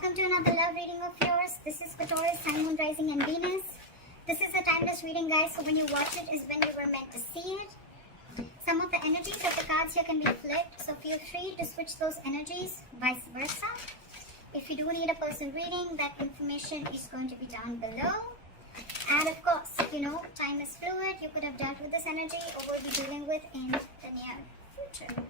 welcome to another love reading of yours. This is for Taurus, Sun, Moon, Rising and Venus. This is a timeless reading, guys, so when you watch it is when you were meant to see it. Some of the energies of the cards here can be flipped, so feel free to switch those energies, vice versa. If you do need a personal reading, that information is going to be down below. And of course, time is fluid. You could have dealt with this energy or will be dealing with in the near future.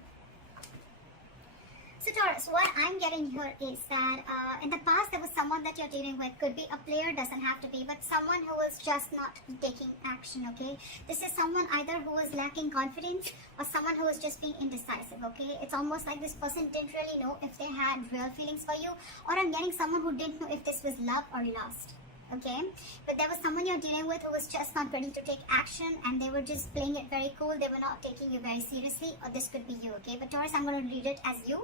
So Taurus, what I'm getting here is that in the past there was someone that you're dealing with. Could be a player, doesn't have to be, but someone who is just not taking action, okay? This is someone either who is lacking confidence or someone who is just being indecisive, okay? It's almost like this person didn't really know if they had real feelings for you, or I'm getting someone who didn't know if this was love or lust. Okay, but there was someone you're dealing with who was just not ready to take action, and they were just playing it very cool. They were not taking you very seriously, or this could be you. Okay, but Taurus, I'm going to read it as you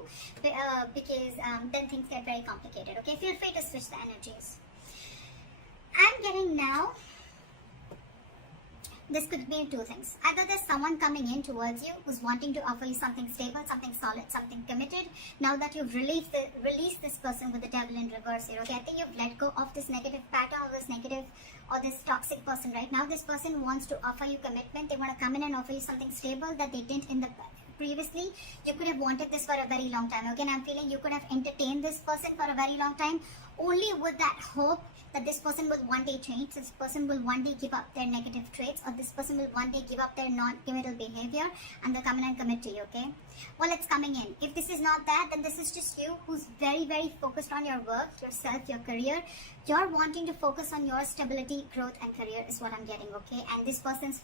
because then things get very complicated. Okay, feel free to switch the energies. I'm getting now, this could mean two things. Either there's someone coming in towards you who's wanting to offer you something stable, something solid, something committed. Now that you've released this person with the devil in reverse here, okay? I think you've let go of this negative pattern or this negative or this toxic person. Right now, this person wants to offer you commitment. They want to come in and offer you something stable that they didn't in the previously. You could have wanted this for a very long time, okay? And I'm feeling you could have entertained this person for a very long time, only with that hope that this person will one day change, this person will one day give up their negative traits, or this person will one day give up their non-committal behavior and they'll come in and commit to you, okay? Well, it's coming in. If this is not that, then this is just you who's very, very focused on your work, yourself, your career. You're wanting to focus on your stability, growth and career is what I'm getting, okay? And this person's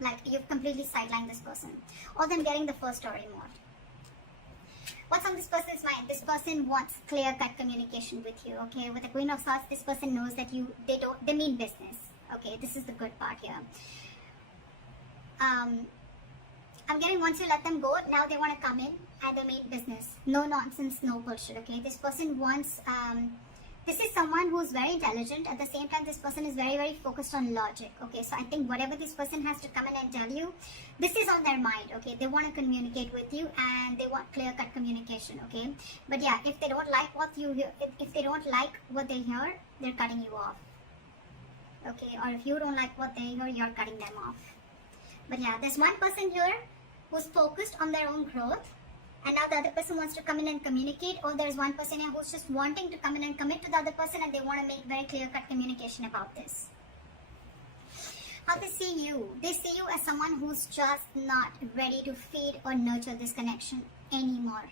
like, you've completely sidelined this person. Or them getting the first story more. What's on this person's mind? This person wants clear-cut communication with you, okay? With the Queen of Swords, this person knows that they mean business, okay? This is the good part here. I'm getting once you let them go, now they want to come in and they mean business. No nonsense, no bullshit, okay? This person wants, this is someone who's very intelligent. At the same time, this person is very, very focused on logic, okay? So I think whatever this person has to come in and tell you, this is on their mind, okay? They want to communicate with you and they want clear-cut communication, okay? But yeah, if they don't like what you hear, if they don't like what they hear, they're cutting you off, okay? Or if you don't like what they hear, you're cutting them off. But yeah, there's one person here who's focused on their own growth, and now the other person wants to come in and communicate, or there's one person here who's just wanting to come in and commit to the other person and they want to make very clear-cut communication about this. How they see you as someone who's just not ready to feed or nurture this connection anymore.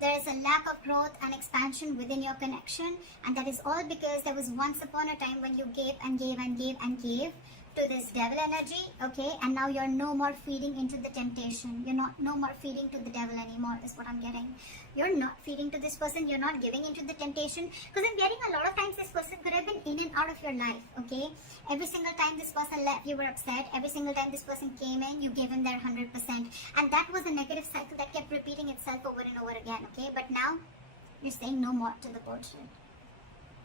There is a lack of growth and expansion within your connection, and that is all because there was once upon a time when you gave and gave and gave and gave to this devil energy, okay? And now you're no more feeding into the temptation. You're no more feeding to the devil anymore is what I'm getting. You're not feeding to this person. You're not giving into the temptation, because I'm getting a lot of times this person could have been in and out of your life, okay? Every single time this person left, you were upset. Every single time this person came in, you gave him their 100%. And that was a negative cycle that kept repeating itself over and over again, okay? But now you're saying no more to the bullshit.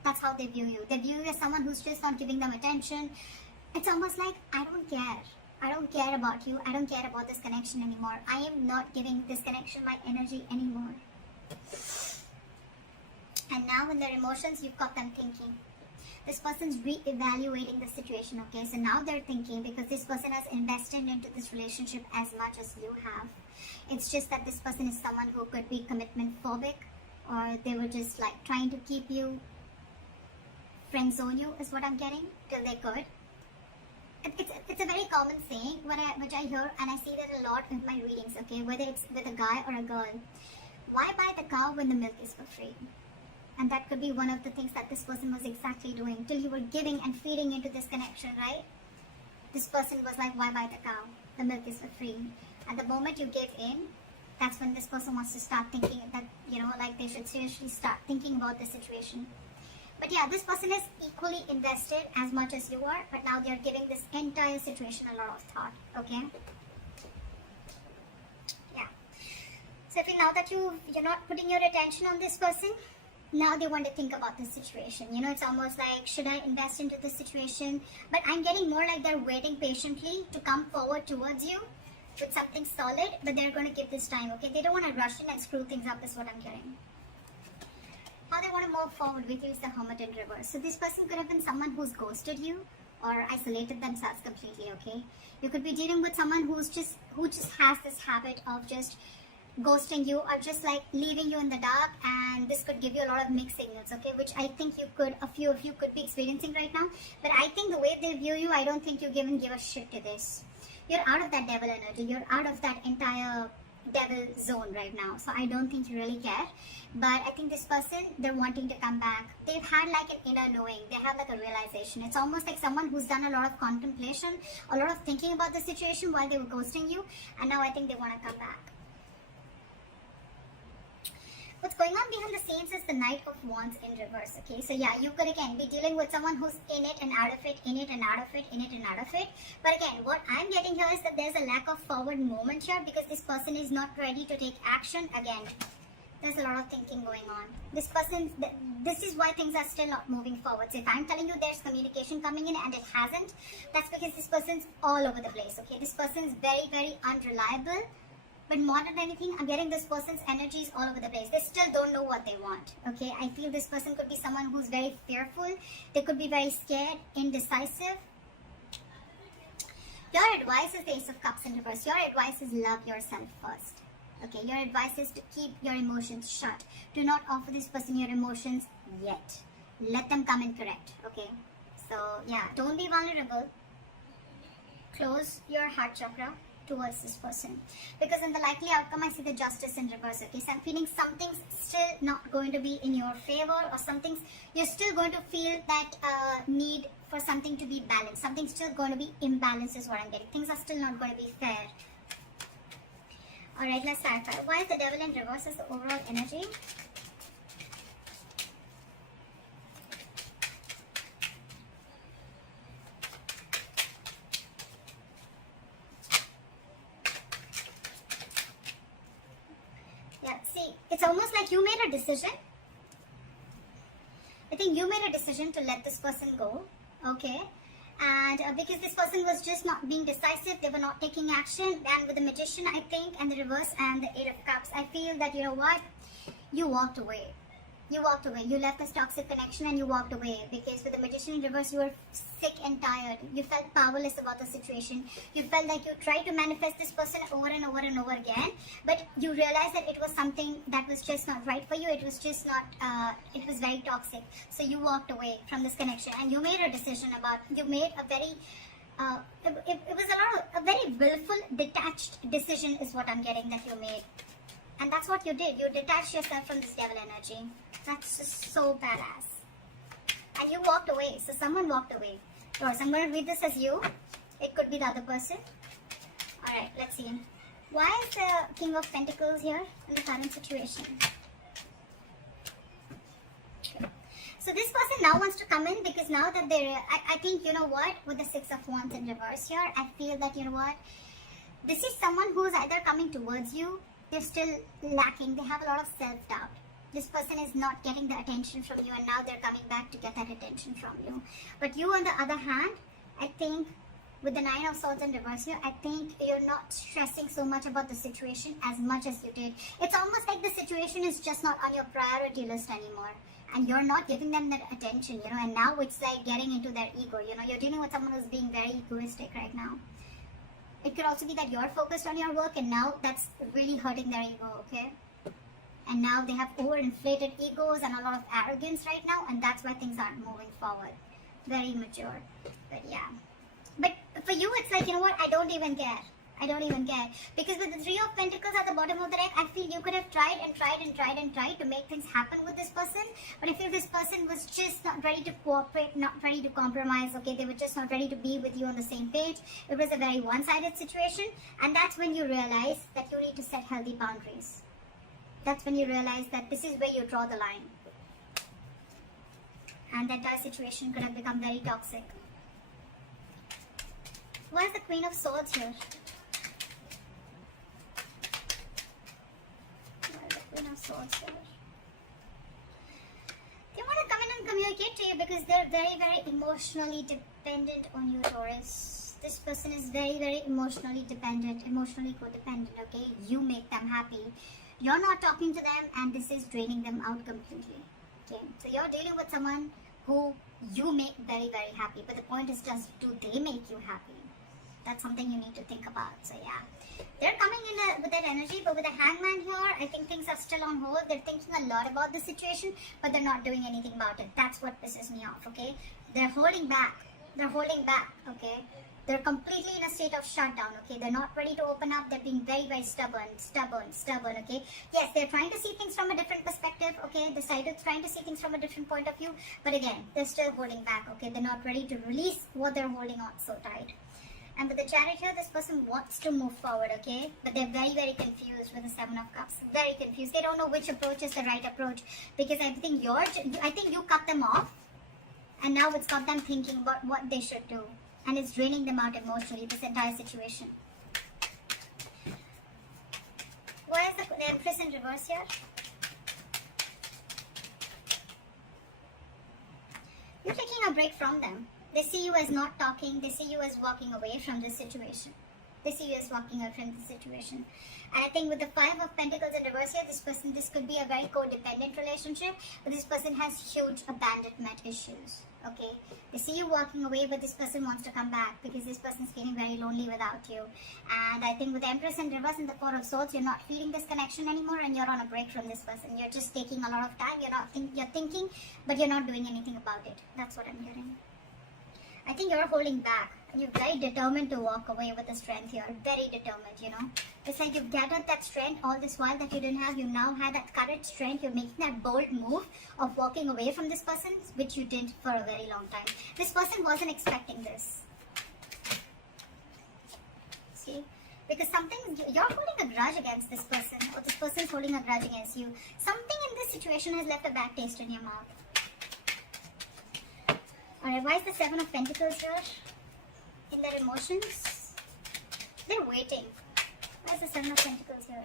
That's how they view you. They view you as someone who's just not giving them attention. It's almost like, I don't care. I don't care about you. I don't care about this connection anymore. I am not giving this connection my energy anymore. And now in their emotions, you've got them thinking. This person's re-evaluating the situation, okay? So now they're thinking, because this person has invested into this relationship as much as you have. It's just that this person is someone who could be commitment phobic, or they were just like trying to keep you, friend zone you is what I'm getting, till they could. It's a very common saying which I hear, and I see that a lot in my readings, okay? Whether it's with a guy or a girl. Why buy the cow when the milk is for free? And that could be one of the things that this person was exactly doing. Till you were giving and feeding into this connection, right? This person was like, why buy the cow? The milk is for free. At the moment you give in, that's when this person wants to start thinking that, like they should seriously start thinking about the situation. But yeah, this person is equally invested as much as you are, but now they're giving this entire situation a lot of thought, okay? Yeah. So now that you're not putting your attention on this person, now they want to think about this situation. It's almost like, should I invest into this situation? But I'm getting more like they're waiting patiently to come forward towards you with something solid, but they're going to give this time, okay? They don't want to rush in and screw things up is what I'm getting. How they want to move forward with you is the Hermit in reverse. So this person could have been someone who's ghosted you or isolated themselves completely, okay? You could be dealing with someone who just has this habit of just ghosting you or just like leaving you in the dark, and this could give you a lot of mixed signals, okay, which I think a few of you could be experiencing right now. But I think the way they view you, I don't think you even give a shit to this. You're out of that devil energy, you're out of that entire devil zone right now, so I don't think you really care. But I think this person, they're wanting to come back. They've had like an inner knowing, they have like a realization. It's almost like someone who's done a lot of contemplation, a lot of thinking about the situation while they were ghosting you, and now I think they want to come back. What's going on behind the scenes is the Knight of Wands in reverse, okay? So yeah, you could again be dealing with someone who's in it and out of it, in it and out of it, in it and out of it. But again, what I'm getting here is that there's a lack of forward movement here because this person is not ready to take action. Again, there's a lot of thinking going on. This is why things are still not moving forward. So if I'm telling you there's communication coming in and it hasn't, that's because this person's all over the place, okay? This person's very, very unreliable. But more than anything, I'm getting this person's energies all over the place. They still don't know what they want, okay? I feel this person could be someone who's very fearful. They could be very scared, indecisive. Your advice is the Ace of Cups in reverse. Your advice is love yourself first, okay? Your advice is to keep your emotions shut. Do not offer this person your emotions yet. Let them come in correct, okay? So, yeah, don't be vulnerable. Close your heart chakra towards this person, because in the likely outcome I see the Justice in reverse, okay? So I'm feeling something's still not going to be in your favor, or you're still going to feel that need for something to be balanced. Something's still going to be imbalanced is what I'm getting. Things are still not going to be fair. Alright, let's clarify. Why is the Devil in reverse as the overall energy? It's almost like you made a decision. I think you made a decision to let this person go, okay? And because this person was just not being decisive, they were not taking action. And with the Magician, I think, and the reverse and the Eight of Cups, I feel that, you know what? You walked away. You walked away. You left this toxic connection and you walked away, because with the Magician in reverse, you were sick and tired. You felt powerless about the situation. You felt like you tried to manifest this person over and over and over again, but you realized that it was something that was just not right for you. It was just not, it was very toxic. So you walked away from this connection and you made a decision you made a very, it was a very willful, detached decision is what I'm getting that you made. And that's what you did. You detached yourself from this devil energy. That's just so badass. And you walked away. So someone walked away. Taurus, I'm going to read this as you. It could be the other person. Alright, let's see. Why is the King of Pentacles here in the current situation? Okay. So this person now wants to come in because now that I think, you know what, with the Six of Wands in reverse here, I feel that, you know what, this is someone who's either coming towards you, they're still lacking, they have a lot of self-doubt. This person is not getting the attention from you, and now they're coming back to get that attention from you. But you, on the other hand, I think with the Nine of Swords in reverse here, I think you're not stressing so much about the situation as much as you did. It's almost like the situation is just not on your priority list anymore, and you're not giving them that attention, you know, and now it's like getting into their ego, you know, you're dealing with someone who's being very egoistic right now. It could also be that you're focused on your work and now that's really hurting their ego, okay? And now they have overinflated egos and a lot of arrogance right now, and that's why things aren't moving forward. Very mature. But yeah. But for you, it's like, you know what, I don't even care. I don't even care. Because with the Three of Pentacles at the bottom of the deck, I feel you could have tried and tried and tried and tried to make things happen with this person. But I feel this person was just not ready to cooperate, not ready to compromise, okay? They were just not ready to be with you on the same page. It was a very one-sided situation. And that's when you realize that you need to set healthy boundaries. That's when you realize that this is where you draw the line. And the entire situation could have become very toxic. Why is the Queen of Swords here? Of Swords here. They want to come in and communicate to you because they're very, very emotionally dependent on you, Taurus. This person is very, very emotionally dependent, emotionally codependent, okay? You make them happy. You're not talking to them and this is draining them out completely. Okay, so you're dealing with someone who you make very, very happy. But the point is just, do they make you happy? That's something you need to think about. So yeah, they're coming in with that energy, but with the hangman here, I think things are still on hold. They're thinking a lot about the situation, but they're not doing anything about it. That's what pisses me off, okay? They're holding back. They're holding back, okay? They're completely in a state of shutdown, okay? They're not ready to open up. They're being very, very stubborn, okay? Yes, they're trying to see things from a different perspective, okay? They're trying to see things from a different point of view, but again, they're still holding back, okay? They're not ready to release what they're holding on so tight. And with the Chariot here, this person wants to move forward, okay? But they're very, very confused with the Seven of Cups. Very confused. They don't know which approach is the right approach. Because I think you cut them off. And now it's got them thinking about what they should do. And it's draining them out emotionally, this entire situation. Why is the Empress in reverse here? You're taking a break from them. They see you as not talking. They see you as walking away from this situation. They see you as walking away from this situation. And I think with the Five of Pentacles in reverse here, this could be a very codependent relationship. But this person has huge abandonment issues. Okay? They see you walking away, but this person wants to come back because this person is feeling very lonely without you. And I think with the Empress in reverse and the Four of Swords, you're not feeling this connection anymore and you're on a break from this person. You're just taking a lot of time. You're thinking, but you're not doing anything about it. That's what I'm hearing. I think you're holding back. You're very determined to walk away with the strength here. Very determined, you know. It's like you've gathered that strength all this while that you didn't have. You now had that courage, strength. You're making that bold move of walking away from this person, which you did for a very long time. This person wasn't expecting this. See? Because you're holding a grudge against this person, or this person's holding a grudge against you. Something in this situation has left a bad taste in your mouth. Alright, why is the Seven of Pentacles here? In their emotions? They're waiting. Why is the Seven of Pentacles here?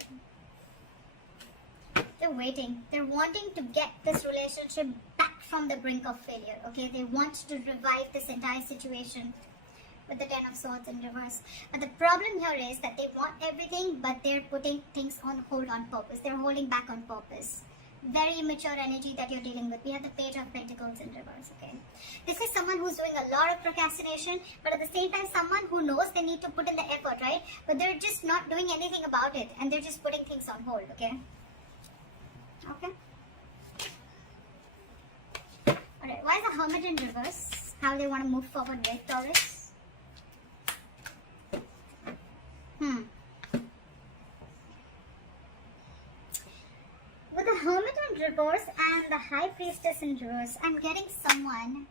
They're waiting. They're wanting to get this relationship back from the brink of failure. Okay, they want to revive this entire situation with the Ten of Swords in reverse. But the problem here is that they want everything, but they're putting things on hold on purpose. They're holding back on purpose. Very immature energy that you're dealing with. We have the Page of Pentacles in reverse, okay? This is someone who's doing a lot of procrastination, but at the same time, someone who knows they need to put in the effort, right? But they're just not doing anything about it, and they're just putting things on hold, okay? Okay? Alright, why is the Hermit in reverse? How they want to move forward with Taurus? With the Hermit in reverse and the High Priestess in reverse, I'm getting someone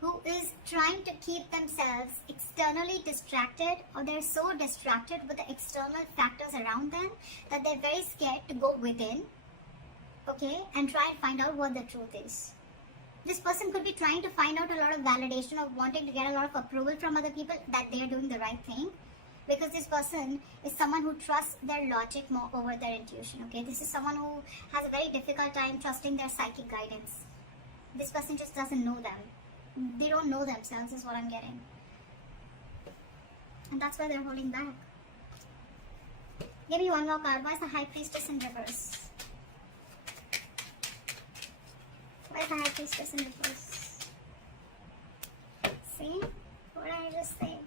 who is trying to keep themselves externally distracted, or they're so distracted with the external factors around them that they're very scared to go within, okay, and try and find out what the truth is. This person could be trying to find out a lot of validation, of wanting to get a lot of approval from other people that they're doing the right thing. Because this person is someone who trusts their logic more over their intuition, okay? This is someone who has a very difficult time trusting their psychic guidance. This person just doesn't know them. They don't know themselves is what I'm getting. And that's why they're holding back. Give me one more card. Why is the High Priestess in reverse? Why is the High Priestess in reverse? See? What did I just say?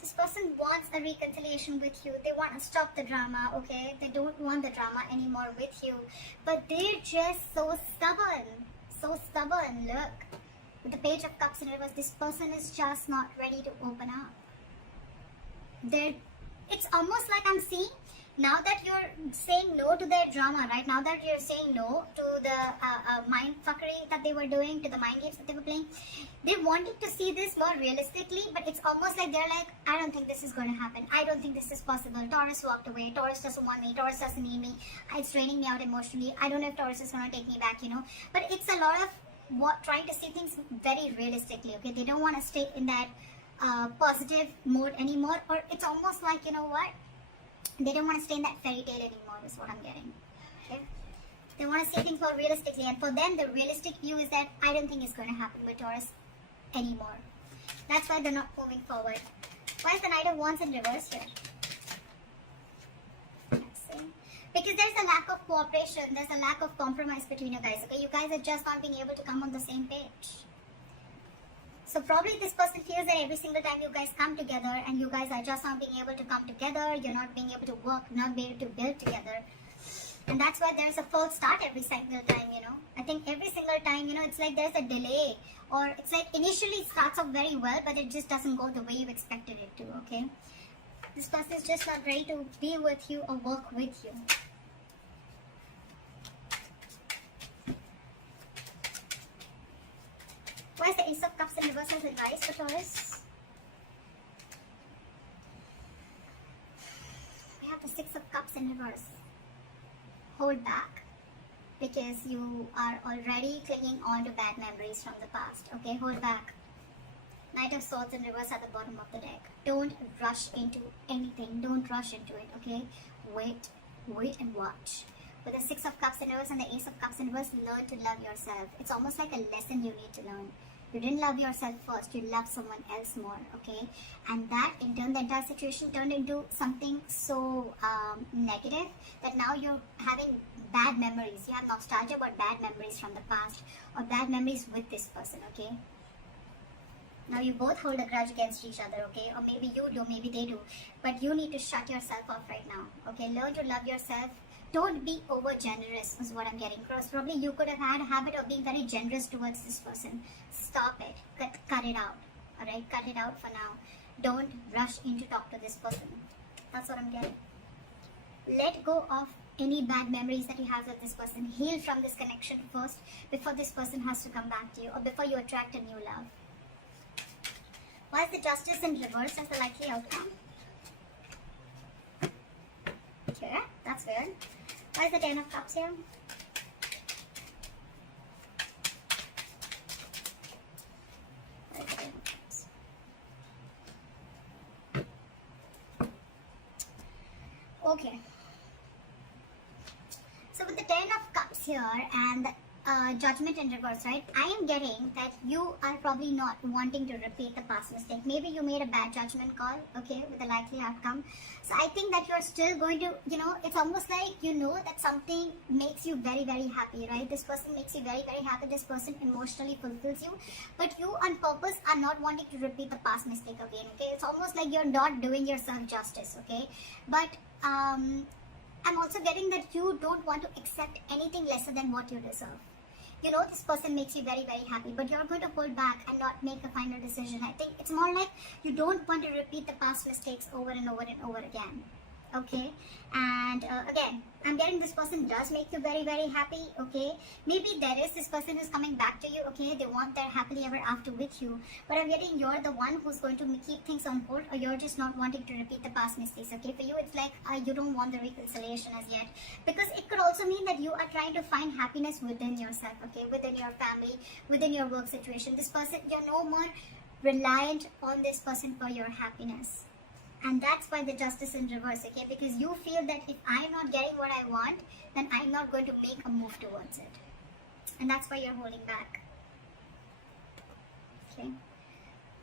This person wants a reconciliation with you. They want to stop the drama, okay? They don't want the drama anymore with you. But they're just so stubborn. So stubborn. Look. With the Page of Cups in reverse, this person is just not ready to open up. It's almost like I'm seeing, now that you're saying no to their drama, right? Now that you're saying no to the mind fuckery that they were doing, to the mind games that they were playing, they wanted to see this more realistically, but it's almost like they're like, I don't think this is going to happen. I don't think this is possible. Taurus walked away. Taurus doesn't want me. Taurus doesn't need me. It's draining me out emotionally. I don't know if Taurus is going to take me back, you know. But it's a lot of trying to see things very realistically, okay? They don't want to stay in that positive mode anymore, or it's almost like, you know what? They don't want to stay in that fairy tale anymore is what I'm getting. Okay? They want to see things more realistically, and for them the realistic view is that I don't think it's going to happen with Taurus anymore. That's why they're not moving forward. Why is the Knight of Wands in reverse here? Let's see. Because there's a lack of cooperation, there's a lack of compromise between you guys, okay? You guys are just not being able to come on the same page. So probably this person feels that every single time you guys come together and you guys are just not being able to come together, you're not being able to work, not being able to build together. And that's why there's a false start every single time, you know. I think every single time, you know, it's like there's a delay. Or it's like initially it starts off very well, but it just doesn't go the way you expected it to, okay? This person is just not ready to be with you or work with you. Why is the Ace of Cups in reverse as advice for Taurus? We have the Six of Cups in reverse. Hold back, because you are already clinging on to bad memories from the past. Okay, hold back. Knight of Swords in reverse at the bottom of the deck. Don't rush into anything. Don't rush into it, okay? Wait and watch. With the Six of Cups in reverse and the Ace of Cups in reverse, learn to love yourself. It's almost like a lesson you need to learn. You didn't love yourself first, you loved someone else more, okay? And that, in turn, the entire situation turned into something so negative that now you're having bad memories. You have nostalgia about bad memories from the past or bad memories with this person, okay? Now you both hold a grudge against each other, okay? Or maybe you do, maybe they do. But you need to shut yourself off right now, okay? Learn to love yourself. Don't be over generous is what I'm getting across. Probably you could have had a habit of being very generous towards this person. Stop it. Cut it out. Alright? Cut it out for now. Don't rush in to talk to this person. That's what I'm getting. Let go of any bad memories that you have with this person. Heal from this connection first before this person has to come back to you or before you attract a new love. Why is the Justice in reverse as the likely outcome? Okay, that's weird. Why is the Ten of Cups here? Why is the Ten of Cups? Okay. So with the Ten of Cups here and the Judgment in reverse, right? I am getting that you are probably not wanting to repeat the past mistake. Maybe you made a bad judgment call, okay, with a likely outcome. So I think that you're still going to, you know, it's almost like you know that something makes you very, very happy, right? This person makes you very, very happy. This person emotionally fulfills you. But you on purpose are not wanting to repeat the past mistake again, okay? It's almost like you're not doing yourself justice, okay? But I'm also getting that you don't want to accept anything lesser than what you deserve. You know this person makes you very, very happy, but you're going to hold back and not make a final decision. I think it's more like you don't want to repeat the past mistakes over and over and over again. Okay, and again, I'm getting this person does make you very, very happy. Okay, maybe there is this person who's coming back to you. Okay, they want their happily ever after with you, but I'm getting you're the one who's going to keep things on hold, or you're just not wanting to repeat the past mistakes. Okay, for you it's like you don't want the reconciliation as yet, because it could also mean that you are trying to find happiness within yourself. Okay, within your family, within your work situation. This person, you're no more reliant on this person for your happiness. And that's why the Justice in reverse, okay? Because you feel that if I'm not getting what I want, then I'm not going to make a move towards it. And that's why you're holding back. Okay?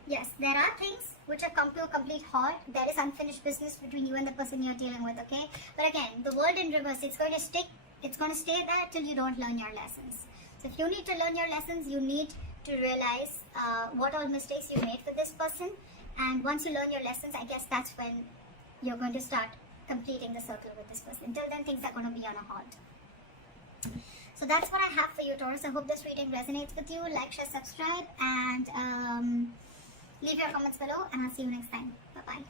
Yes, there are things which have come to a complete halt. There is unfinished business between you and the person you're dealing with, okay? But again, the world in reverse, it's going to stick. It's going to stay there till you don't learn your lessons. So if you need to learn your lessons, you need to realize what all mistakes you made with this person. And once you learn your lessons, I guess that's when you're going to start completing the circle with this person. Until then, things are going to be on a halt. So that's what I have for you, Taurus. I hope this reading resonates with you. Like, share, subscribe, and leave your comments below. And I'll see you next time. Bye-bye.